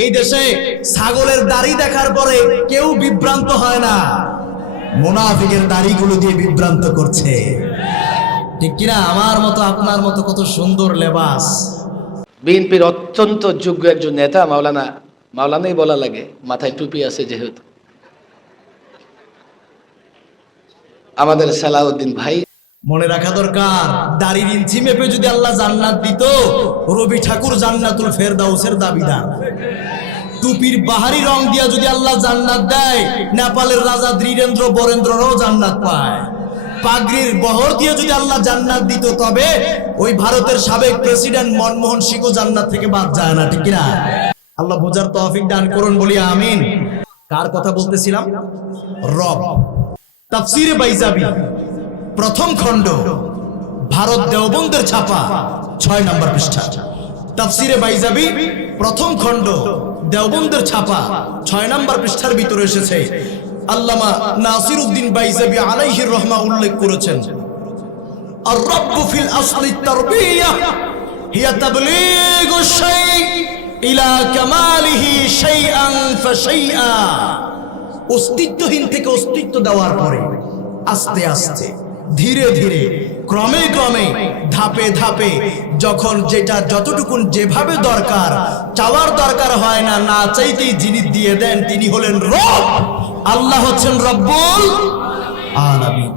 এই দেশে ছাগলের দাড়ি দেখার পরে কেউ বিভ্রান্ত হয় না। মোনাফিকের দাড়িগুলো দিয়ে বিভ্রান্ত করছে। ঠিক কিনা? আমার মতো, আপনার মতো কত সুন্দর লেবাস। বিএনপির অত্যন্ত যোগ্য একজন নেতা মাওলানা, মাওলানাই বলা লাগে, মাথায় টুপি আছে যেহেতু। আমাদের সালাউদ্দিন ভাই মনে রাখা দরকার। দাড়ির ইঞ্চি মেপে যদি আল্লাহ জান্নাত দিত, রবি ঠাকুর জান্নাতুল ফেরদাউসের দাবিদার। টুপির বাহারি রং দিয়া যদি আল্লাহ জান্নাত দেয়, নেপালের রাজা ধীরেন্দ্র বরেন্দ্ররাও জান্নাত পায়। পাগড়ির বহর দিয়ে যদি আল্লাহ জান্নাত দিত, তবে ওই ভারতের সাবেক প্রেসিডেন্ট মনমোহন সিংও জান্নাত থেকে বাদ যায় না, ঠিক কিনা? আল্লাহ বোঝার তৌফিক দান করুন, বলি আমিন। কার কথা বলতেছিলাম? রব। তাফসিরে বাইজাবি। প্রথম খণ্ড, ভারত দেওবন্দের ছাপা, ছয় নম্বর পৃষ্ঠা। তাফসিরে বাইজাবি, প্রথম খণ্ড, দেওবন্দের ছাপা, ছয় নম্বর পৃষ্ঠার ভিতরে এসেছে। আল্লামা নাসির উদ্দিন বাইজাবি আলাইহির রহমা উল্লেখ করেছেন আর রব্বু ফিল আসলি তারবিয়া, হিয়া তাবলীগু শাই, ইলা কামালিহি শাইআন ফাশাইআ। অস্তিত্বহীন থেকে অস্তিত্ব দেওয়ার পরে আস্তে আস্তে ধীরে ধীরে, ক্রমে ক্রমে, ধাপে ধাপে, যখন যেটা যতটুকুন যেভাবে দরকার, চাওয়ার দরকার হয় না না চাইতেই যিনি দিয়ে দেন, তিনি হলেন রব। আল্লাহ হচ্ছেন রব্বুল আলামিন।